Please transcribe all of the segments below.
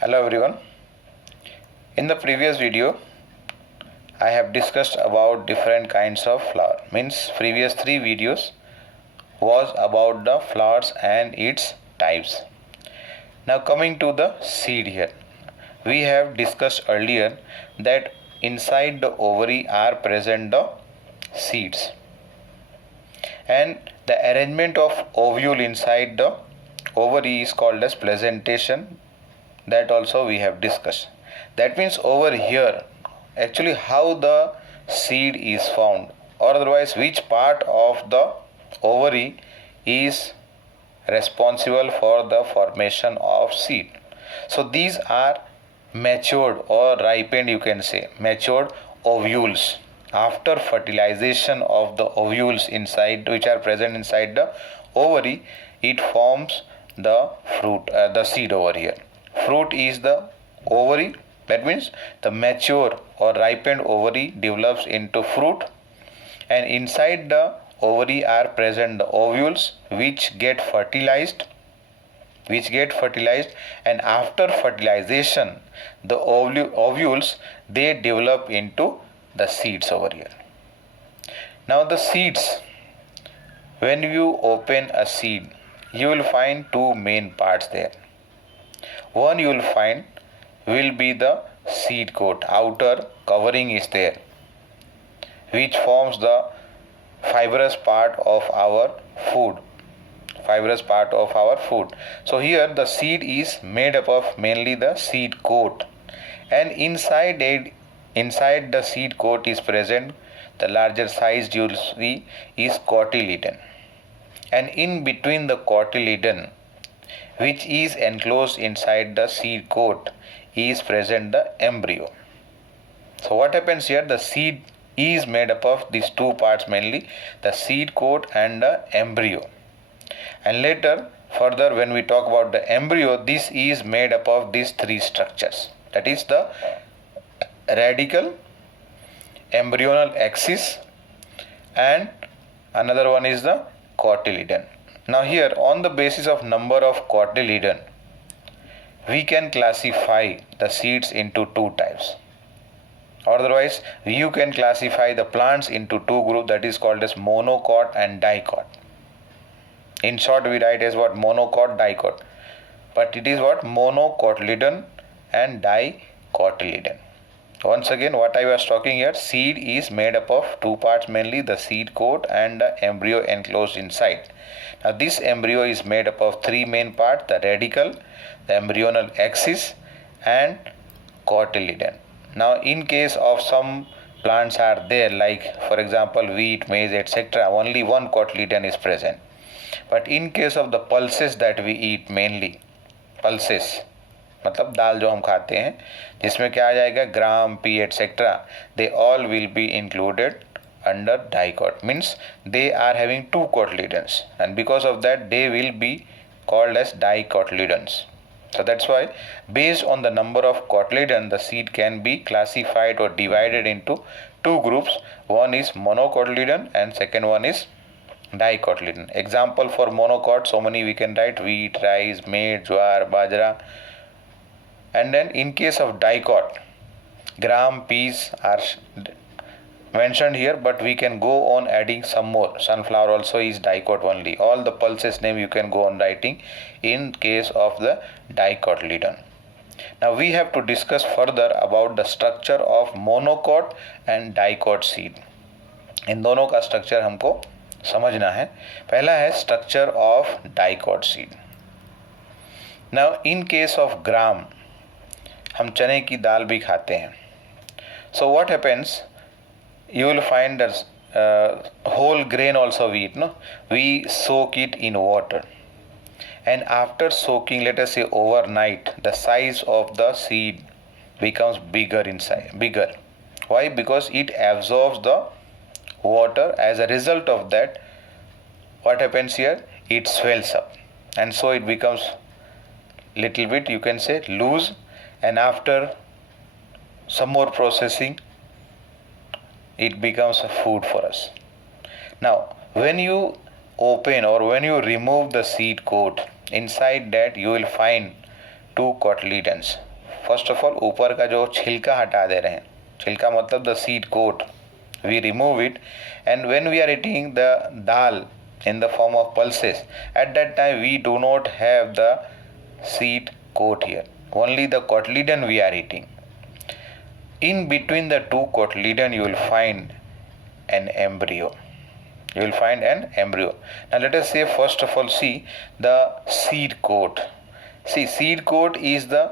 Hello everyone. In the previous video, I have discussed about different kinds of flower. Means previous 3 videos was about the flowers and its types. Now coming to the seed here. We have discussed earlier that inside the ovary are present the seeds. And the arrangement of ovule inside the ovary is called as placentation. That also we have discussed. That means over here actually how the seed is found, or otherwise which part of the ovary is responsible for the formation of seed. So these are matured or ripened, you can say matured ovules. After fertilization of the ovules inside, which are present inside the ovary, it forms the fruit, the seed over here. Fruit is the ovary. That means the mature or ripened ovary develops into fruit, and inside the ovary are present the ovules which get fertilized, and after fertilization the ovules they develop into the seeds over here. Now the seeds, when you open a seed, you will find two main parts there. One you will find will be the seed coat, outer covering is there, which forms the fibrous part of our food. So here the seed is made up of mainly the seed coat, and inside the seed coat is present the larger size you will see is cotyledon, and in between the cotyledon, which is enclosed inside the seed coat, is present the embryo. So what happens here, the seed is made up of these two parts mainly, the seed coat and the embryo. And later further when we talk about the embryo, this is made up of these three structures, that is the radicle, embryonal axis, and another one is the cotyledon. Now here on the basis of number of cotyledon, we can classify the seeds into two types. Otherwise you can classify the plants into two groups, that is called as monocot and dicot. In short we write as what, monocot, dicot, but it is what, monocotyledon and dicotyledon. Once again what I was talking here, seed is made up of two parts mainly, the seed coat and the embryo enclosed inside. Now this embryo is made up of three main parts, the radicle, the embryonal axis, and cotyledon. Now in case of some plants are there, like for example wheat, maize, etc., only one cotyledon is present. But in case of the pulses that we eat, mainly pulses मतलब दाल जो हम खाते हैं, जिसमें क्या आ जाएगा, gram, pea etcetera, they all will be included under dicot, means they are having two cotyledons, and because of that they will be called as dicotyledons. So that's why based on the number of cotyledon, the seed can be classified or divided into two groups. One is monocotyledon and second one is dicotyledon. Example for monocot, so many we can write: wheat, rice, maize, jowar, bajra. And then in case of dicot, gram, peas are mentioned here, but we can go on adding some more. Sunflower also is dicot only. All the pulses name you can go on writing in case of the dicotyledon. Now we have to discuss further about the structure of monocot and dicot seed. इन दोनों का structure हमको समझना है. पहला है structure of dicot seed. Now in case of gram, हम चने की दाल भी खाते हैं. So what happens, you will find that whole grain also we eat, no? We soak it in water, and after soaking, let us say overnight, the size of the seed becomes bigger inside, bigger. Why? Because it absorbs the water. As a result of that, what happens here, it swells up, and so it becomes little bit, you can say, loose, and after some more processing it becomes a food for us. Now when you open or when you remove the seed coat, inside that you will find two cotyledons. First of all ऊपर का जो छिलका हटा दे रहे हैं. छिलका मतलब the seed coat. We remove it, and when we are eating the dal in the form of pulses, at that time we do not have the seed coat here. Only the cotyledon we are eating. In between the two cotyledon you will find an embryo. You will find an embryo. Now let us say first of all see the seed coat. See, seed coat is the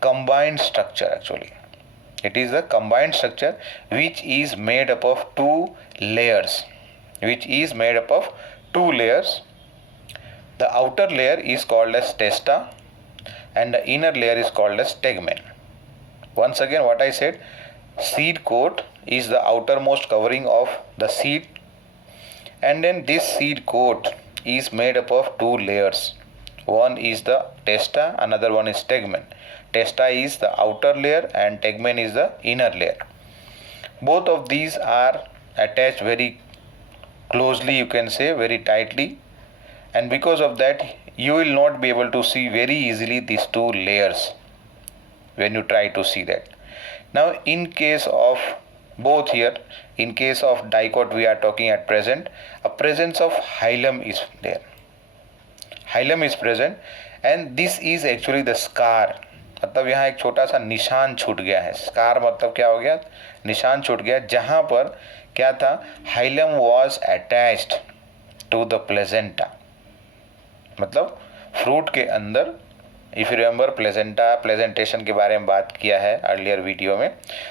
combined structure actually. It is a combined structure which is made up of two layers. The outer layer is called as testa and the inner layer is called as tegmen. Once again what I said, seed coat is the outermost covering of the seed, and then this seed coat is made up of two layers. One is the testa, another one is tegmen. Testa is the outer layer and tegmen is the inner layer. Both of these are attached very closely, you can say very tightly, and because of that you will not be able to see very easily these two layers when you try to see that. Now in case of both here, in case of dicot we are talking at present, a presence of hilum is there. Hilum is present and this is actually the scar. मतलब यहाँ एक छोटा सा निशान छूट गया है. Scar मतलब क्या हो गया, निशान छूट गया, जहाँ पर क्या था, hilum was attached to the placenta. मतलब फ्रूट के अंदर, इफ यू रिमेंबर प्लेजेंटेशन के बारे में बात किया है अर्लियर वीडियो में.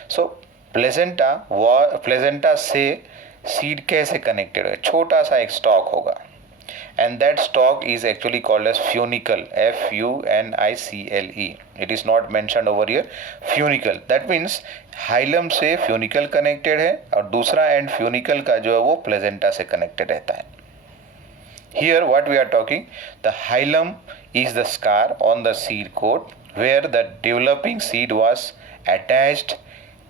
सो प्लेजेंटा से सीड कैसे कनेक्टेड है, छोटा सा एक स्टॉक होगा, and that stalk is actually called as funicle. Funicle. It is not mentioned over here. Funicle, that means hilum से फ्यूनिकल कनेक्टेड है और दूसरा एंड फ्यूनिकल का जो है वो प्लेजेंटा से कनेक्टेड रहता है. Here what we are talking, the hilum is the scar on the seed coat where the developing seed was attached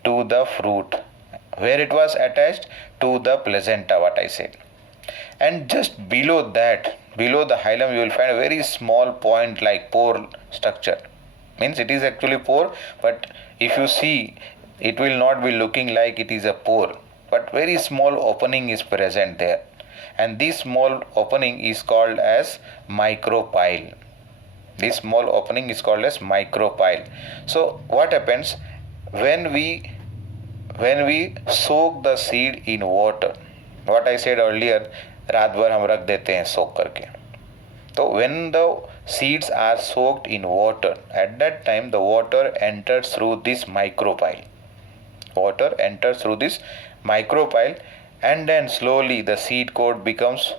to the fruit, where it was attached to the placenta, what I said. And just below that, below the hilum, you will find a very small point like pore structure. Means it is actually pore, but if you see, it will not be looking like it is a pore, but very small opening is present there. And this small opening is called as micropyle. This small opening is called as micropyle. So what happens when we soak the seed in water? What I said earlier, रात भर हम रख देते हैं सोक करके. तो when the seeds are soaked in water, at that time the water enters through this micropyle. Water enters through this micropyle, and then slowly the seed coat becomes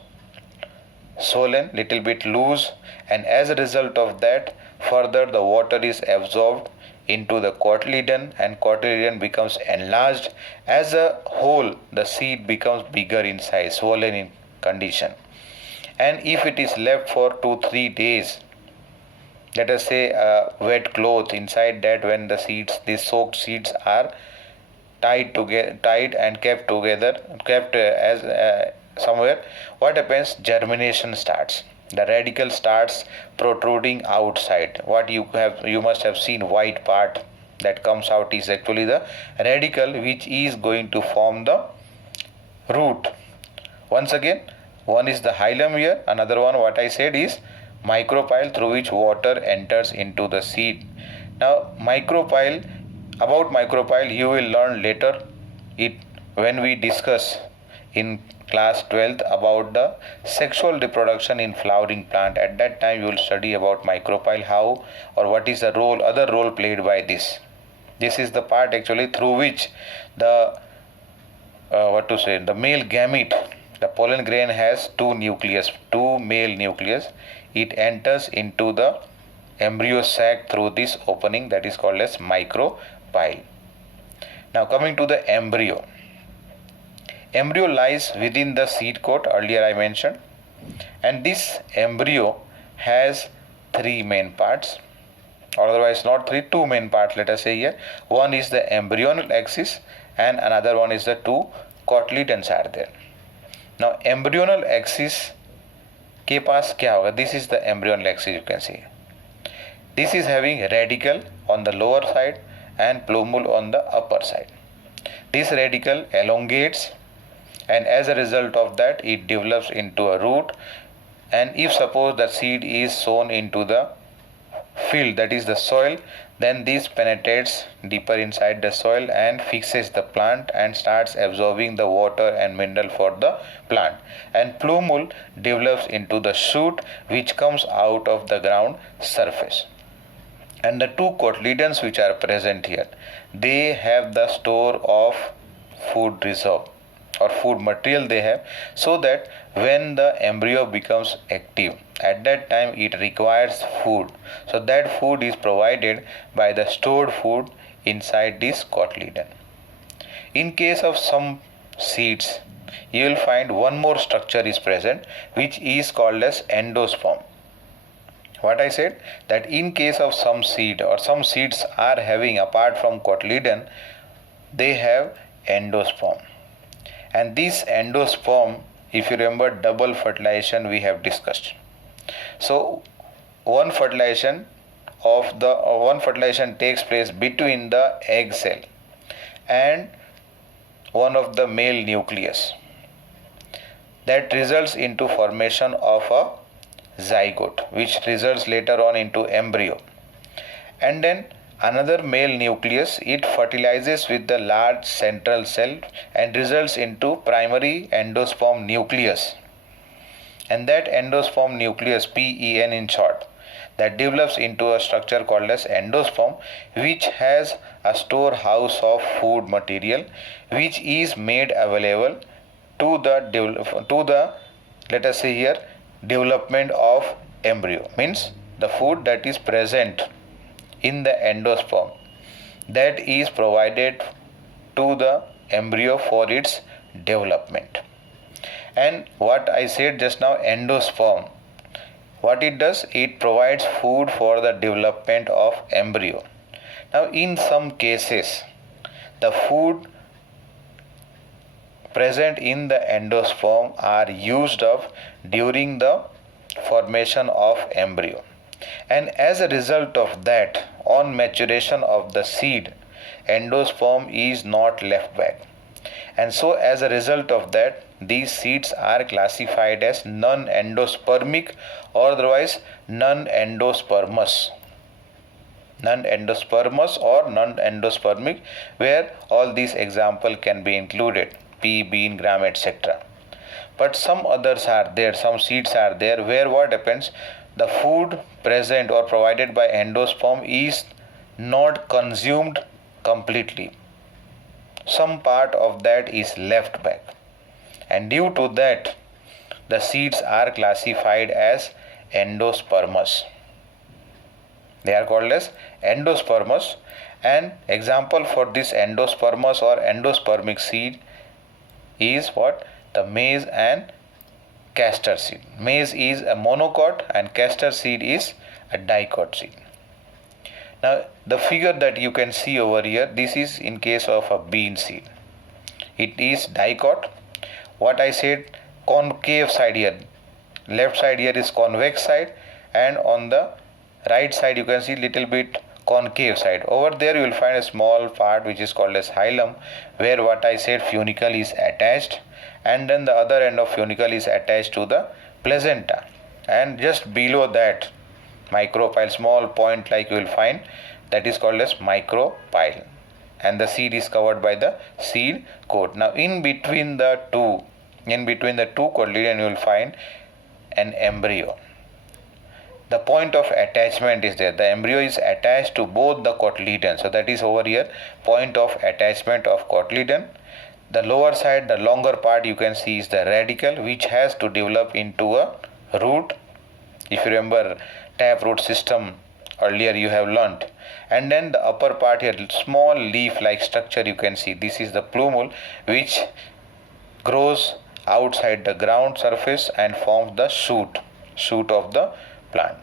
swollen, little bit loose, and as a result of that, further the water is absorbed into the cotyledon and cotyledon becomes enlarged. As a whole, the seed becomes bigger in size, swollen in condition. And if it is left for 2-3 days, let us say a wet cloth inside that, when the seeds, these soaked seeds are tied and kept together, as somewhere, what happens? Germination starts. The radicle starts protruding outside. What you must have seen, white part that comes out is actually the radicle, which is going to form the root. Once again, one is the hilum here, another one what I said is micropyle, through which water enters into the seed. Now about micropyle you will learn later it when we discuss in class 12th about the sexual reproduction in flowering plant. At that time you will study about micropyle, how or what is the other role played by this. This is the part actually through which the the male gamete, the pollen grain has two male nucleus. It enters into the embryo sac through this opening, that is called as micropyle. Now coming to the embryo. Embryo lies within the seed coat, earlier I mentioned, and this embryo has three main parts, or otherwise not three, two main parts, let us say here. One is the embryonal axis and another one is the two cotyledons are there. Now embryonal axis के पास क्या होगा? This is the embryonal axis, you can see. This is having radicle on the lower side and plumule on the upper side. This radicle elongates, and as a result of that it develops into a root. And if suppose the seed is sown into the field, that is the soil, then this penetrates deeper inside the soil and fixes the plant and starts absorbing the water and mineral for the plant. And plumule develops into the shoot which comes out of the ground surface. And the two cotyledons which are present here, they have the store of food reserve or food material they have, so that when the embryo becomes active, at that time it requires food. So that food is provided by the stored food inside this cotyledon. In case of some seeds, you will find one more structure is present, which is called as endosperm. What I said, that in case of some seed or some seeds are having, apart from cotyledon, they have endosperm. And this endosperm, if you remember, double fertilization we have discussed. So one fertilization takes place between the egg cell and one of the male nucleus. That results into formation of a zygote, which results later on into embryo. And then another male nucleus, it fertilizes with the large central cell and results into primary endosperm nucleus. And that endosperm nucleus, PEN in short, that develops into a structure called as endosperm, which has a storehouse of food material which is made available to the let us say here development of embryo. Means the food that is present in the endosperm, that is provided to the embryo for its development. And what I said just now, endosperm, what it does, it provides food for the development of embryo. Now in some cases, the food present in the endosperm are used up during the formation of embryo. And as a result of that, on maturation of the seed, endosperm is not left back. And so as a result of that, these seeds are classified as non-endospermic or otherwise non-endospermous. Non-endospermous or non-endospermic, where all these examples can be included, pea, bean, gram, etc. But some others are there, some seeds are there where what happens, the food present or provided by endosperm is not consumed completely. Some part of that is left back, and due to that the seeds are classified as endospermous. They are called as endospermous. And example for this endospermous or endospermic seed is what? The maize and castor seed. Maize is a monocot and castor seed is a dicot seed. Now the figure that you can see over here, this is in case of a bean seed. It is dicot. What I said, concave side here, left side here is convex side, and on the right side you can see little bit concave side. Over there you will find a small part which is called as hilum, where what I said, funicle is attached, and then the other end of funicle is attached to the placenta, and just below that micropyle, small point like you will find, that is called as micropyle, and the seed is covered by the seed coat. Now in between the two cotyledon you will find an embryo. The point of attachment is there. The embryo is attached to both the cotyledon. So that is over here, point of attachment of cotyledon. The lower side, the longer part you can see is the radicle, which has to develop into a root. If you remember taproot system earlier you have learnt. And then the upper part here, small leaf like structure you can see. This is the plumule, which grows outside the ground surface and forms the shoot of the plant.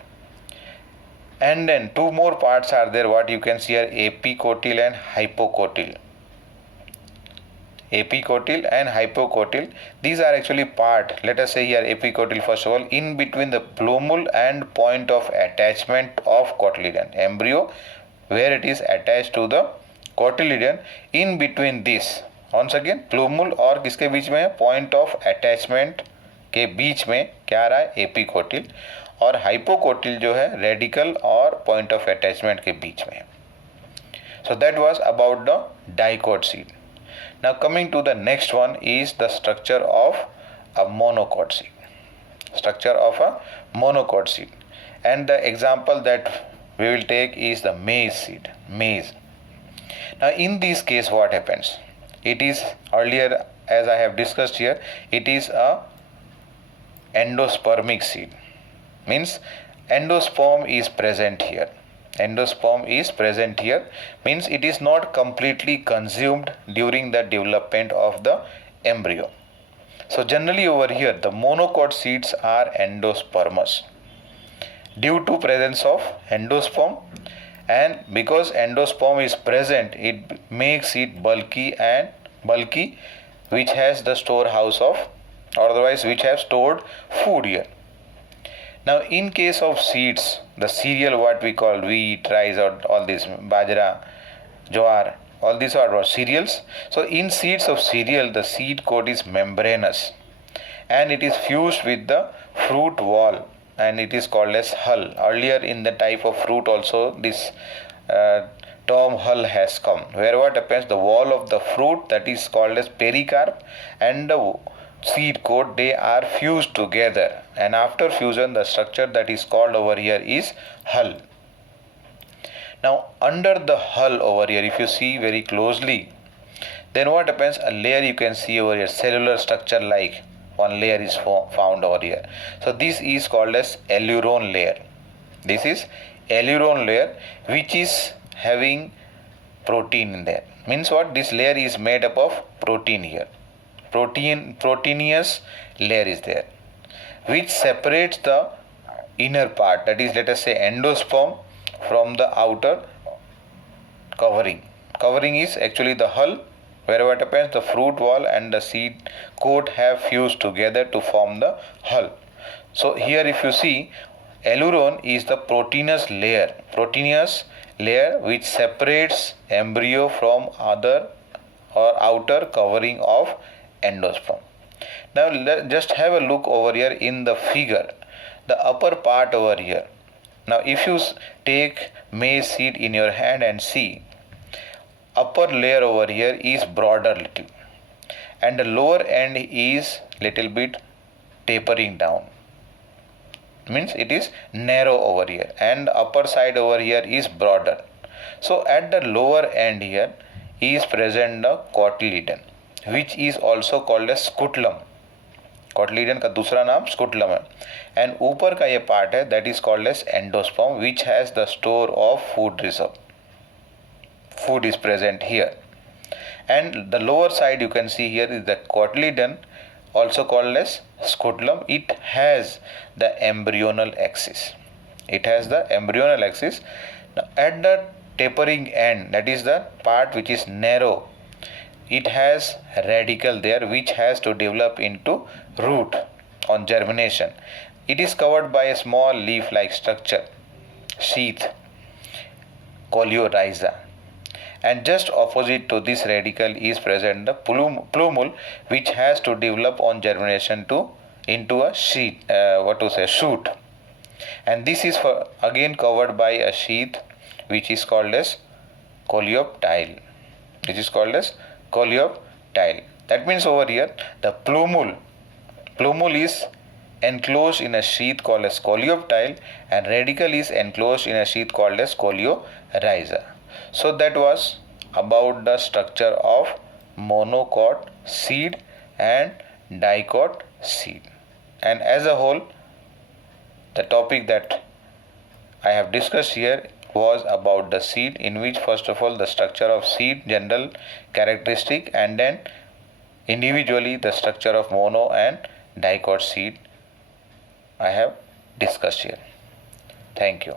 And then two more parts are there, what you can see are epicotyl and hypocotyl. Epicotyl and hypocotyl, these are actually part, let us say here epicotyl first of all, in between the plumule and point of attachment of cotyledon. Embryo where it is attached to the cotyledon. In between this, once again plumule और किसके बीच में है, point of attachment के बीच में क्या आ रहा है, epicotyl, और हाइपोकोटिल जो है रेडिकल और पॉइंट ऑफ अटैचमेंट के बीच में है. So that was about the dicot seed. Now coming to the next one is the structure of a monocot seed. Structure of a monocot seed. And the example that we will take is the maize seed. Maize. Now in this case what happens? It is earlier, as I have discussed here, it is a endospermic seed. Means endosperm is present here. Endosperm is present here, means it is not completely consumed during the development of the embryo. So generally over here the monocot seeds are endospermous due to presence of endosperm, and because endosperm is present it makes it bulky, which has the storehouse of, or otherwise which have stored food here. Now in case of seeds, the cereal what we call wheat, rice, or all this bajra, jowar, all these are cereals. So in seeds of cereal the seed coat is membranous and it is fused with the fruit wall and it is called as hull. Earlier in the type of fruit also this term hull has come, where what happens, the wall of the fruit, that is called as pericarp, and the seed coat, they are fused together, and after fusion the structure that is called over here is hull. Now under the hull over here, if you see very closely, then what happens, a layer you can see over here, cellular structure like one layer is found over here. So this is called as aileron layer. This is aileron layer which is having protein in there. Means what, this layer is made up of protein here. Proteinous layer is there which separates the inner part, that is, let us say, endosperm from the outer covering. Covering is actually the hull, where what happens, the fruit wall and the seed coat have fused together to form the hull. So here if you see, aileron is the proteinous layer which separates embryo from other or outer covering of endosperm. Now just have a look over here in the figure, the upper part over here. Now if you take maize seed in your hand and see, upper layer over here is broader little and the lower end is little bit tapering down, means it is narrow over here, and upper side over here is broader. So at the lower end here is present the cotyledon, which is also called as scutellum. Cotyledon का दूसरा नाम स्कुटलम है, and ऊपर का ये part है that is called as endosperm which has the store of food reserve. Food is present here, and the lower side you can see here is the cotyledon, also called as scutellum. It has the embryonal axis. Now, at the tapering end, that is the part which is narrow, it has radicle there which has to develop into root on germination. It is covered by a small leaf-like structure, sheath, coleorhiza. And just opposite to this radicle is present the plumule, which has to develop on germination into a shoot. And this is again covered by a sheath which is called as coleoptile. That means over here the plumule is enclosed in a sheath called as coleoptile, and radicle is enclosed in a sheath called as coleorhiza. So that was about the structure of monocot seed and dicot seed. And as a whole, the topic that I have discussed here was about the seed, in which first of all the structure of seed, general characteristic, and then individually the structure of mono and dicot seed I have discussed here. Thank you.